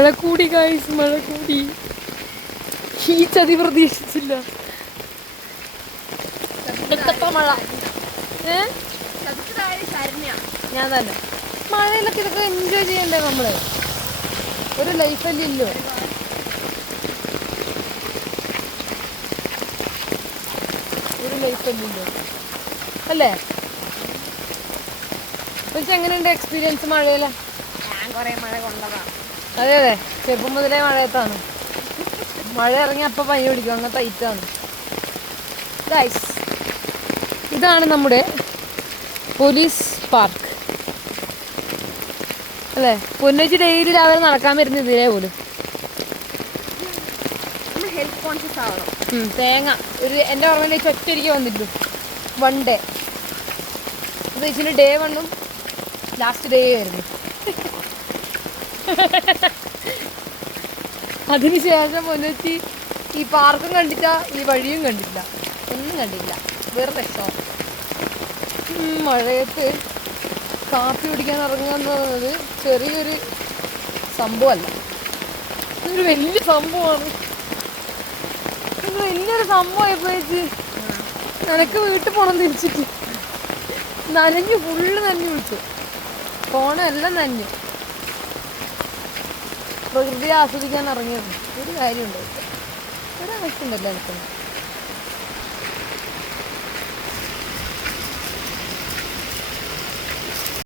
മഴ കൂടി ഗൈസ്, മഴ കൂടി. ഈ ചതി പ്രതീക്ഷിച്ചില്ല. മഴ ഞാൻ തന്നെ മഴയിലൊക്കെ ഇതൊക്കെ എൻജോയ് ചെയ്യണ്ടേ നമ്മള്? ഒരു ലൈഫല്ലേ ഇല്ലോ. ഒരു ലൈഫല്ലോ അല്ലേ? പക്ഷെ എങ്ങനെയുണ്ട് എക്സ്പീരിയൻസ് മഴയില? ഞാൻ കുറെ മഴ കൊണ്ടതാണ്. അതെ അതെ, ചെറുപ്പം മുതലേ മഴയത്താണ്. മഴ ഇറങ്ങി അപ്പൊ പനി പിടിക്കും, അങ്ങനെ ടൈറ്റാണ് ഗൈസ്. ഇതാണ് നമ്മുടെ പോലീസ് പാർക്ക് അല്ലേ? പൊന്നേച്ചി ഡെയിലി രാവിലെ നടക്കാൻ വരുന്ന ഇതിലേ പോലും. ഹെൽത്ത് കോൺഷ്യസ് ആവണം. തേങ്ങ ഒരു എൻ്റെ ഓർമ്മയിലേക്ക് ഒറ്റയ്ക്ക് വന്നിട്ടുള്ളൂ. 1 ഡേ അത് വെച്ചിട്ട് ഡേ 1ഉം ലാസ്റ്റ് ഡേ ആയിരുന്നു. അതിനുശേഷം പൊന്നേച്ചി ഈ പാർക്കും കണ്ടില്ല, ഈ വഴിയും കണ്ടില്ല, ഒന്നും കണ്ടില്ല. വെറുതെ ഷോ. മഴയത്ത് കാപ്പി കുടിക്കാൻ ഇറങ്ങുക എന്ന് പറയുന്നത് ചെറിയൊരു സംഭവമല്ല, ഇതൊരു വലിയ സംഭവമാണ്. ഇത് വലിയൊരു സംഭവമായിപ്പോയി. നിനക്ക് വീട്ടിൽ പോകണം തിരിച്ചിട്ട്. നനഞ്ഞു, ഫുള്ള് നനഞ്ഞു വിളിച്ചു. ഫോണെല്ലാം നനഞ്ഞു. പ്രകൃതിയെ ആസ്വദിക്കാൻ ഇറങ്ങിയത് ഒരു കാര്യമുണ്ടോ? ഒരാവശ്യമുണ്ടല്ലോ എനിക്കൊന്നും.